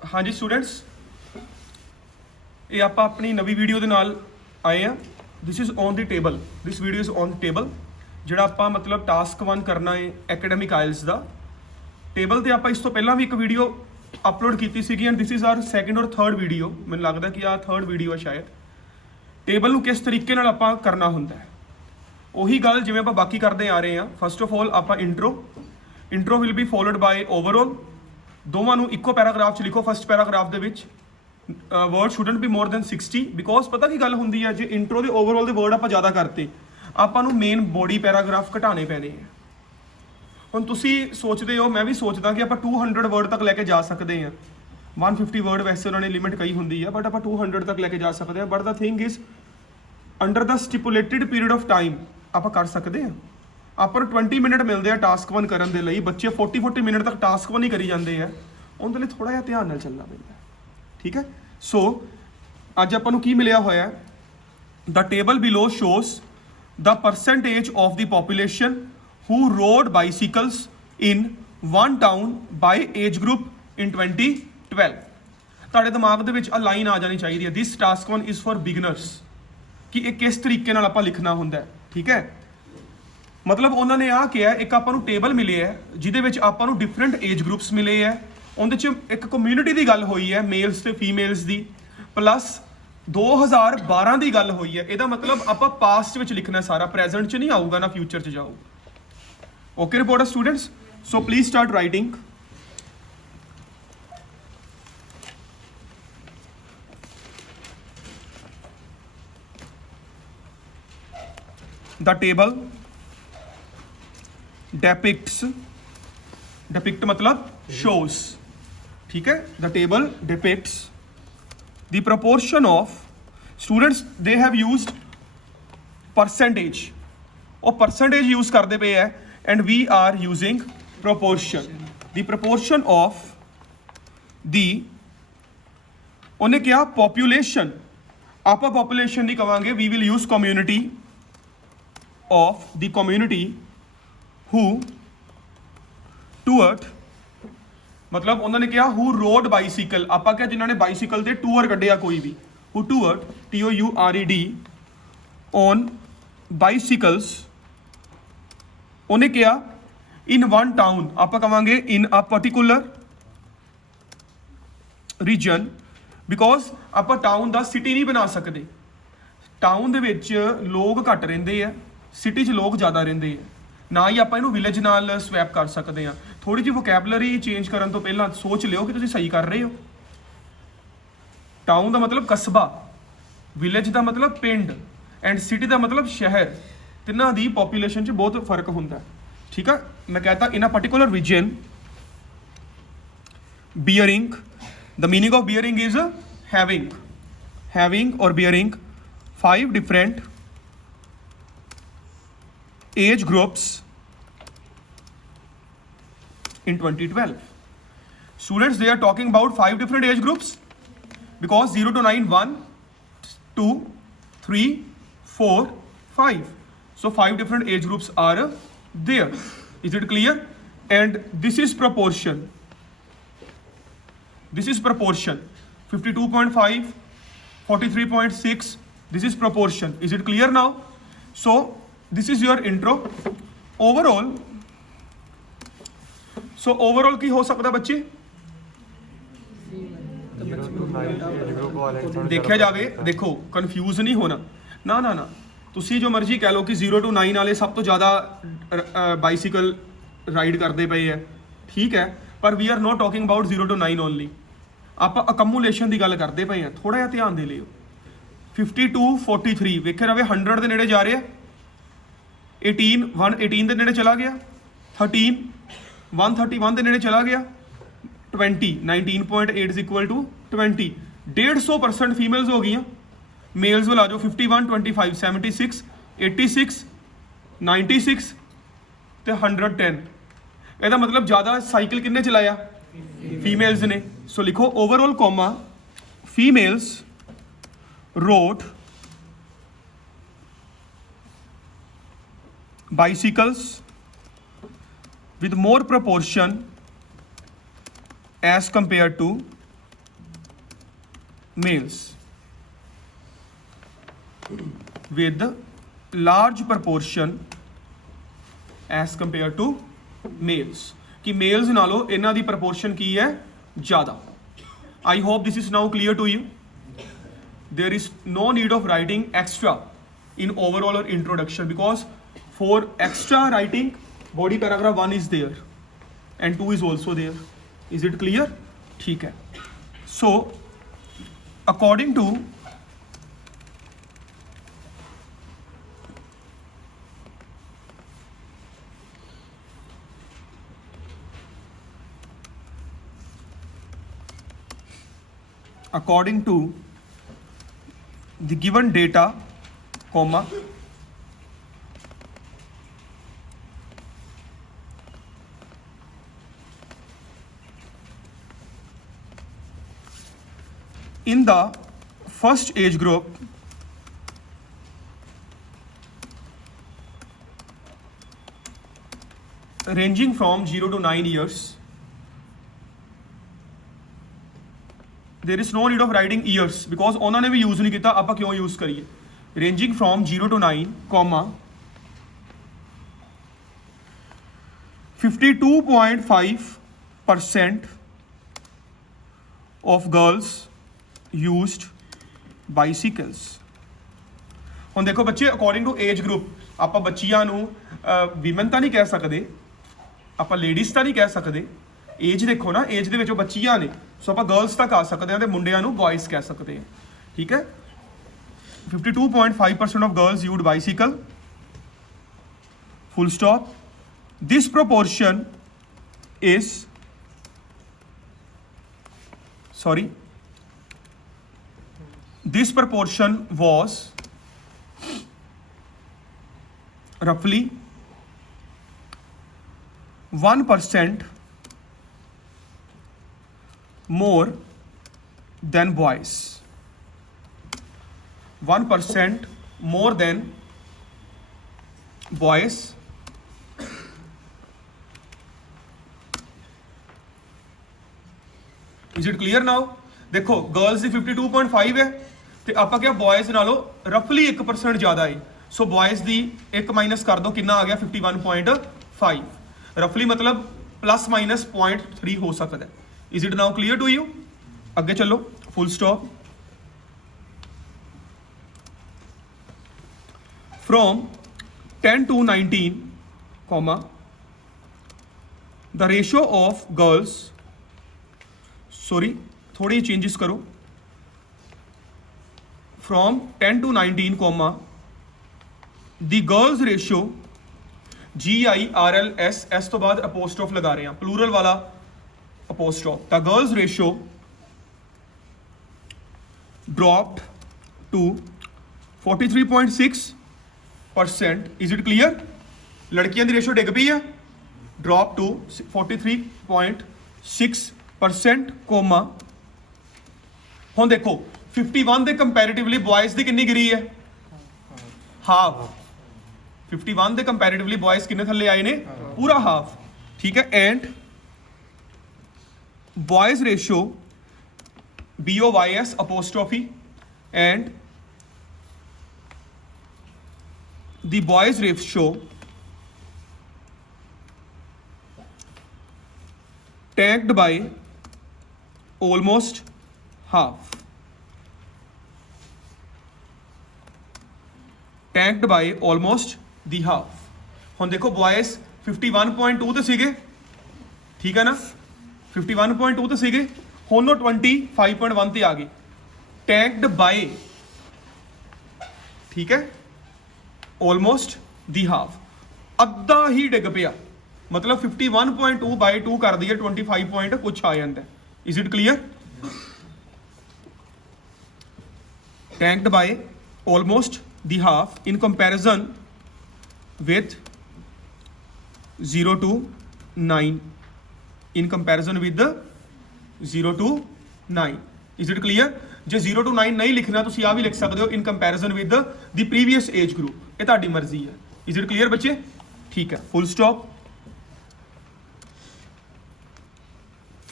हाँ जी स्टूडेंट्स, ये आप अपनी नवी वीडियो के नाल आए हैं। This is on the table, this video is on the table. ਜਿਹੜਾ ਆਪਾਂ ਮਤਲਬ ਟਾਸਕ 1 ਕਰਨਾ ਹੈ ਐਕੈਡਮਿਕ ਆਇਲਸ ਦਾ ਟੇਬਲ ਤੇ ਆਪਾਂ ਇਸ ਤੋਂ ਪਹਿਲਾਂ ਵੀ ਇੱਕ ਵੀਡੀਓ ਅਪਲੋਡ ਕੀਤੀ ਸੀਗੀ and this is our second or third video. ਮੈਨੂੰ ਲੱਗਦਾ ਕਿ ਆਹ ਥਰਡ ਵੀਡੀਓ ਹੈ ਸ਼ਾਇਦ। ਟੇਬਲ ਨੂੰ ਕਿਸ ਤਰੀਕੇ ਨਾਲ ਆਪਾਂ ਕਰਨਾ ਹੁੰਦਾ ਹੈ ਉਹੀ ਗੱਲ ਜਿਵੇਂ ਆਪਾਂ ਬਾਕੀ ਕਰਦੇ ਆ ਰਹੇ ਹਾਂ। ਫਸਟ ਆਫ ਆਲ ਆਪਾਂ intro will be followed by overall. ਦੋਵਾਂ ਨੂੰ ਇੱਕੋ ਪੈਰਾਗ੍ਰਾਫ 'ਚ ਲਿਖੋ। ਫਸਟ ਪੈਰਾਗ੍ਰਾਫ ਦੇ ਵਿੱਚ word shouldn't be more than 60 because ਪਤਾ ਕੀ ਗੱਲ ਹੁੰਦੀ ਹੈ, ਜੇ ਇੰਟਰੋ ਦੇ ਓਵਰਆਲ ਦੇ ਵਰਡ ਆਪਾਂ ਜ਼ਿਆਦਾ ਕਰਤੇ ਆਪਾਂ ਨੂੰ ਮੇਨ ਬੋਡੀ ਪੈਰਾਗ੍ਰਾਫ ਘਟਾਣੇ ਪੈਣੇ ਆ। ਹੁਣ ਤੁਸੀਂ ਸੋਚਦੇ ਹੋ, ਮੈਂ ਵੀ ਸੋਚਦਾ ਕਿ ਆਪਾਂ 200 ਵਰਡ ਤੱਕ ਲੈ ਕੇ ਜਾ ਸਕਦੇ ਹਾਂ। 150 ਵਰਡ ਵੈਸੇ ਉਹਨਾਂ ਨੇ ਲਿਮਿਟ ਕਹੀ ਹੁੰਦੀ ਆ, ਬਟ ਆਪਾਂ 200 ਤੱਕ ਲੈ ਕੇ ਜਾ ਸਕਦੇ ਹਾਂ। But the thing is under the stipulated period of time ਆਪਾਂ ਕਰ ਸਕਦੇ ਹਾਂ। ਆਪਾਂ ਨੂੰ 20 ਮਿੰਟ ਮਿਲਦੇ ਆ ਟਾਸਕ 1 ਕਰਨ ਦੇ ਲਈ। ਬੱਚੇ 40 ਮਿੰਟ ਤੱਕ ਟਾਸਕ 1 ਹੀ ਕਰੀ ਜਾਂਦੇ ਆ। ਉਹਦੇ ਲਈ ਥੋੜਾ ਜਿਹਾ ਧਿਆਨ ਨਾਲ ਚੱਲਣਾ ਪੈਂਦਾ, ਠੀਕ ਹੈ। ਸੋ ਅੱਜ ਆਪਾਂ ਨੂੰ ਕੀ ਮਿਲਿਆ ਹੋਇਆ, the table below shows the percentage of the population who rode bicycles in one town by age group in 2012। ਤੁਹਾਡੇ ਦਿਮਾਗ ਦੇ ਵਿੱਚ ਆ ਲਾਈਨ ਆ ਜਾਣੀ ਚਾਹੀਦੀ ਹੈ, this task 1 is for beginners, ਕਿ ਇਹ ਕਿਸ ਤਰੀਕੇ ਨਾਲ ਆਪਾਂ ਲਿਖਣਾ ਹੁੰਦਾ ਹੈ, ਠੀਕ ਹੈ। ਮਤਲਬ ਉਹਨਾਂ ਨੇ ਆ ਕਿਹਾ ਇੱਕ ਆਪਾਂ ਨੂੰ ਟੇਬਲ ਮਿਲੇ ਹੈ ਜਿਹਦੇ ਵਿੱਚ ਆਪਾਂ ਨੂੰ ਡਿਫਰੈਂਟ ਏਜ ਗਰੁੱਪਸ ਮਿਲੇ ਹੈ। ਉਹਦੇ 'ਚ ਇੱਕ ਕਮਿਊਨਿਟੀ ਦੀ ਗੱਲ ਹੋਈ ਹੈ, ਮੇਲਸ ਤੇ ਫੀਮੇਲਸ ਦੀ, ਪਲੱਸ 2012 ਦੀ ਗੱਲ ਹੋਈ ਹੈ। ਇਹਦਾ ਮਤਲਬ ਆਪਾਂ ਪਾਸਟ ਵਿੱਚ ਲਿਖਣਾ ਸਾਰਾ, ਪ੍ਰੈਜ਼ੈਂਟ 'ਚ ਨਹੀਂ ਆਊਗਾ ਨਾ ਫਿਊਚਰ 'ਚ ਜਾਊਗਾ। Okay reporter students, so please start writing. The table depicts, depict मतलब shows, ठीक है। The table depicts the proportion of students, they have used percentage, और percentage use करते पे है and we are using proportion, the proportion of the, उन्हें क्या population, आपा population नहीं कहेंगे, we will use community of the community who toured, मतलब उन्होंने क्या who rode bicycle, आपा क्या जिन्होंने bicycle दे टूर कढ़िया कोई भी, who toured TOURED on bicycles, उन्हें क्या in one town, आपा कहेंगे in a particular region, because आपा town दा city नहीं बना सकते। टाउन ਦੇ ਵਿੱਚ ਲੋਕ ਘੱਟ ਰਹਿੰਦੇ ਆ, ਸਿਟੀ 'ਚ ਲੋਕ ਜ਼ਿਆਦਾ ਰਹਿੰਦੇ ਆ। ਨਾ ਹੀ ਆਪਾਂ ਇਹਨੂੰ ਵਿਲੇਜ ਨਾਲ ਸਵੈਪ ਕਰ ਸਕਦੇ ਆ। ਥੋੜੀ ਜਿਹੀ ਵੋਕੈਬਲਰੀ ਚੇਂਜ ਕਰਨ ਤੋਂ ਪਹਿਲਾਂ ਸੋਚ ਲਿਓ ਕਿ ਤੁਸੀਂ ਸਹੀ ਕਰ ਰਹੇ ਹੋ। ਟਾਊਨ ਦਾ ਮਤਲਬ ਕਸਬਾ, ਵਿਲੇਜ ਦਾ ਮਤਲਬ ਪਿੰਡ, ਐਂਡ ਸਿਟੀ ਦਾ ਮਤਲਬ ਸ਼ਹਿਰ। ਤਿੰਨਾਂ ਦੀ ਪੋਪੂਲੇਸ਼ਨ 'ਚ ਬਹੁਤ ਫਰਕ ਹੁੰਦਾ, ਠੀਕ ਆ। ਮੈਂ ਕਹਤਾ in a particular region bearing, the meaning of bearing is having or bearing 5 different age groups in 2012. Students, they are talking about 5 different age groups because 0 to 9, 1, 2, 3, 4, 5. So 5 different age groups are there. Is it clear? And this is proportion. This is proportion. 52.5, 43.6. This is proportion. Is it clear now? So this is your intro. Overall, so overall ਕੀ ਹੋ ਸਕਦਾ ਬੱਚੇ, ਦੇਖਿਆ ਜਾਵੇ। ਦੇਖੋ ਕਨਫਿਊਜ਼ ਨਹੀਂ ਹੋਣਾ, ਨਾ ਤੁਸੀਂ ਜੋ ਮਰਜ਼ੀ ਕਹਿ ਲਓ ਕਿ 0 to 9 ਵਾਲੇ ਸਭ ਤੋਂ ਜ਼ਿਆਦਾ ਬਾਈਸਿਕਲ ਰਾਈਡ ਕਰਦੇ ਪਏ ਹੈ, ਠੀਕ ਹੈ। ਪਰ we are not talking about 0 to 9 only, ਆਪਾਂ ਅਕਮੂਲੇਸ਼ਨ ਦੀ ਗੱਲ ਕਰਦੇ ਪਏ ਹਾਂ। ਥੋੜਾ ਜਿਹਾ ਧਿਆਨ ਦੇ ਲਿਓ। 52, 43 ਵੇਖੇ ਰਵੇ 100 ਦੇ ਨੇੜੇ ਜਾ ਰਹੇ ਆ। 118 ਦੇ ਨੇੜੇ ਚਲਾ ਗਿਆ। 13, 131 ਦੇ ਨੇੜੇ ਚਲਾ ਗਿਆ। 20, 19.8 is equal to 20, 150% ਫੀਮੇਲਸ ਹੋ ਗਈਆਂ। ਮੇਲਸ ਵੱਲ ਆ ਜਾਓ। 51, 25, 76, 86, 96 ਤੇ 110। ਇਹਦਾ ਮਤਲਬ ਜ਼ਿਆਦਾ ਸਾਈਕਲ ਕਿੰਨੇ ਚਲਾਇਆ, ਫੀਮੇਲਸ ਨੇ। ਸੋ ਲਿਖੋ overall comma females rode bicycles with more proportion as compared to males with large proportion as compared to males कि males नालों इन्हां दी proportion की है ज़्यादा. I hope this is now clear to you. There is no need of writing extra in overall or introduction because for extra writing body paragraph 1 is there and 2 is also there. Is it clear? ठीक है. So according to the given data, comma, in the first age group ranging from 0 to 9 years, there is no need of writing years because उन्होंने भी यूज़ नहीं किया. आप क्यों यूज़ करिए? Ranging from 0 to 9, comma, 52.5% of girls used bicycles. ਹੁਣ देखो बच्चे अकॉर्डिंग टू एज ग्रुप ਆਪਾਂ ਬੱਚੀਆਂ ਨੂੰ ਵਿਮਨ ਤਾਂ ਨਹੀਂ ਕਹਿ ਸਕਦੇ, ਆਪਾਂ ਲੇਡੀਜ਼ ਤਾਂ ਨਹੀਂ ਕਹਿ ਸਕਦੇ. ਏਜ ਦੇਖੋ ਨਾ, ਏਜ ਦੇ ਵਿੱਚੋਂ ਬੱਚੀਆਂ ਨੇ, ਸੋ ਆਪਾਂ ਗਰਲਸ ਤੱਕ ਆ ਸਕਦੇ ਹਾਂ ਤੇ ਮੁੰਡਿਆਂ ਨੂੰ ਬॉयਜ਼ ਕਹਿ ਸਕਦੇ ਹਾਂ. ਠੀਕ ਹੈ. 52.5% of girls used bicycle, full stop. This proportion is, this proportion was roughly 1% more than boys. 1% more than boys. Is it clear now? देखो गर्ल्स ਦੀ 52.5 है ਤੇ ਆਪਾਂ ਕਿਹਾ ਬॉयਜ਼ ਨਾਲੋਂ ਰਫਲੀ 1% ਜ਼ਿਆਦਾ ਹੈ. ਸੋ ਬॉयਜ਼ ਦੀ 1 ਮਾਈਨਸ ਕਰ ਦੋ, ਕਿੰਨਾ ਆ ਗਿਆ? 51.5. ਰਫਲੀ ਮਤਲਬ प्लस माइनस 0.3 हो सकता है. Is it now clear to you? अगे चलो, full stop. From 10 to 19, comma, the ratio of girls, थोड़ी चेंजेस करो. From 10 to 19, comma, the girls ratio, GIRLS, S तो बाद अपोस्ट्रोफ लगा रहे हैं, प्लूरल वाला apostrophe. The girls ratio dropped to 43.6%. Is it clear? लड़कियों की रेशियो डिग पई है, ड्रॉप टू 43.6%, कोमा. हुण देखो 51 के कंपैरेटिवली बॉयज़ की कितनी गिरी है? हाफ. 51 ਦੇ ਕੰਪੈरेटिवली बॉयज़ किन्ने थल्ले आए ने? पूरा हाफ. ठीक है. And boys ratio BOYS apostrophe and the boys ratio tagged by almost half. Tagged by almost the half. ਹੁਣ देखो बॉयज़ 51.2 ਤੇ ਸੀਗੇ, ਠੀਕ ਹੈ ਨਾ? 51.2 ਤੇ ਸੀਗੇ, ਹੁਣ ਉਹ 25.1 ਤੇ ਆ ਗਏ. टैग्ड बाय, ठीक है, ऑलमोस्ट दी हाफ, अद्धा ही डिग पिया. मतलब 51.2 बाय 2 कर दिया 25 पॉइंट कुछ आ जाता है. Is it clear? Tagged by almost the half in comparison with 0 to 9. In comparison with the 0 to 9. Is it clear? J 0 to 9 नहीं लिखना तो आ भी लिख सकते हो in comparison with the previous age group. ये तुम्हारी मर्जी है. इज इट क्लियर बच्चे? ठीक है. Full stop.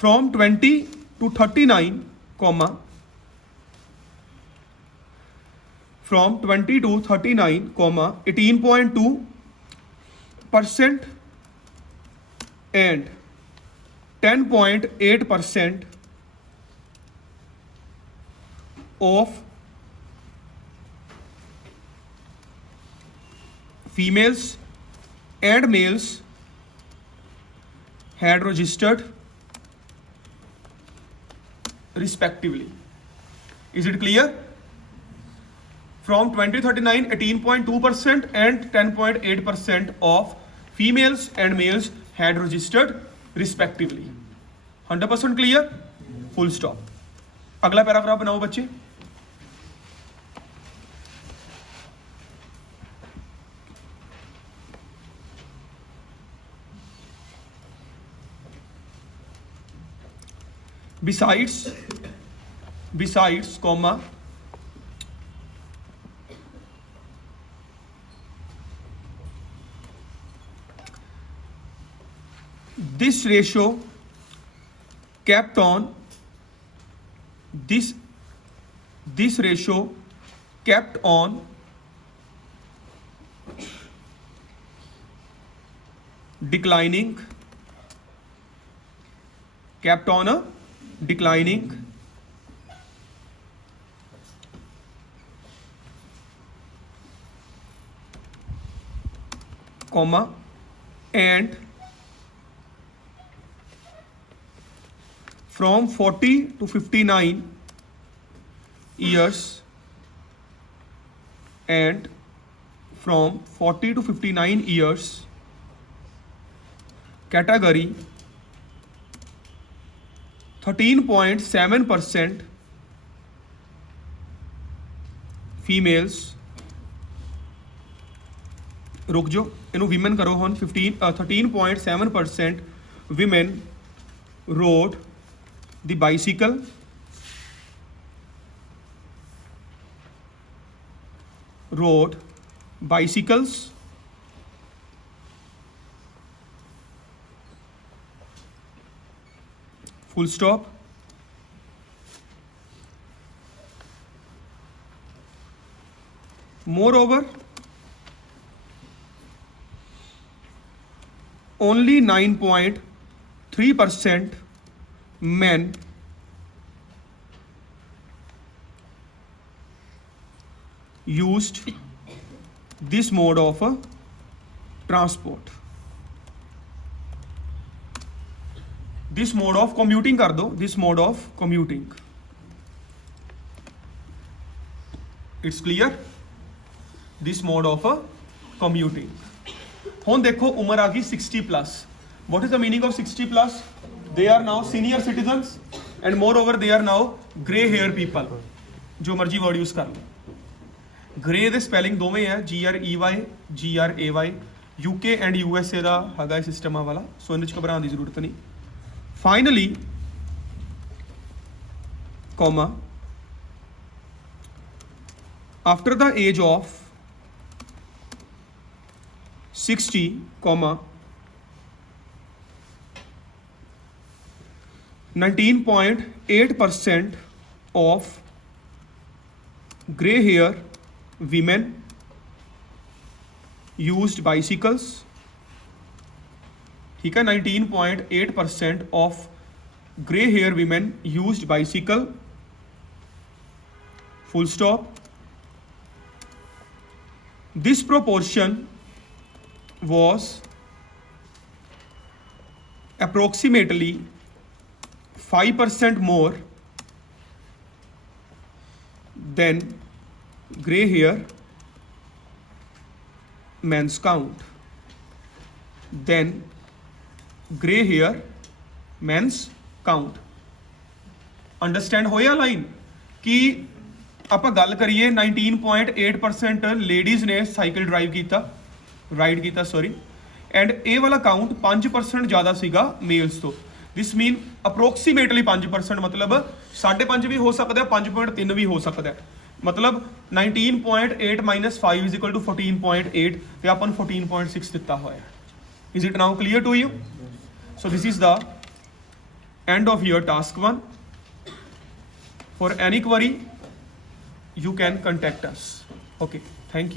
फ्रॉम 20 to 39, कॉमा, from 20 to 39, 18.2% and 10.8% of females and males had registered respectively. Is it clear? From 2039, 18.2% and 10.8% of females and males had registered respectively. 100% clear? Full stop. अगला पैराग्राफ बनाओ बच्चे. Besides, comma, this ratio kept on declining, comma, and from 40 to 59 years and from 40 to 59 years category 13.7% females, रुक जो इनू women करो हन 13.7% women rode the bicycle bicycles full stop. Moreover, only 9.3% men used this mode of transport. This mode of commuting कर दो, this mode of commuting. It's clear? This mode of commuting. ਹੁਣ देखो उम्र आ गई 60+. What is the meaning of 60+? They are now senior citizens and moreover they are now grey hair people. जो मर्जी word use कर लो. Grey ਦੇ spelling ਦੋਵੇਂ ਹੈ GREY, GRAY. UK and USA ਦਾ ਹੈਗਾ ਸਿਸਟਮ ਆ ਵਾਲਾ, ਸੋ ਇਹਦੇ 'ਚ ਘਬਰਾਉਣ ਦੀ ਜ਼ਰੂਰਤ ਨਹੀਂ. Finally, comma, after the age of 60, comma, 19.8% of grey hair women used bicycles. ठीक है, 19.8% of grey hair women used bicycle. Full stop. This proportion was approximately 5% more than grey hair men's count. Then grey hair men's count. Understand ਹੋਇਆ ਲਾਈਨ ਕਿ ਆਪਾਂ ਗੱਲ ਕਰੀਏ 19.8% ਲੇਡੀਜ਼ ਨੇ cycle ride ਕੀਤਾ sorry, and ਇਹ ਵਾਲਾ ਕਾਊਂਟ 5% ਜ਼ਿਆਦਾ ਸੀਗਾ ਮੇਲਸ ਤੋਂ. ਦਿਸ ਮੀਨ ਅਪਰੋਕਸੀਮੇਟਲੀ 5%, ਮਤਲਬ 5.5 ਵੀ ਹੋ ਸਕਦਾ, 5.3 ਵੀ ਹੋ ਸਕਦਾ. ਮਤਲਬ 19.8 minus 5 is equal to 14.8 ਤੇ ਆਪਾਂ ਨੂੰ 14.6 ਦਿੱਤਾ ਹੋਇਆ. Is it now clear to you? So this is the end of your task 1. For any query you can contact us. Okay, thank you.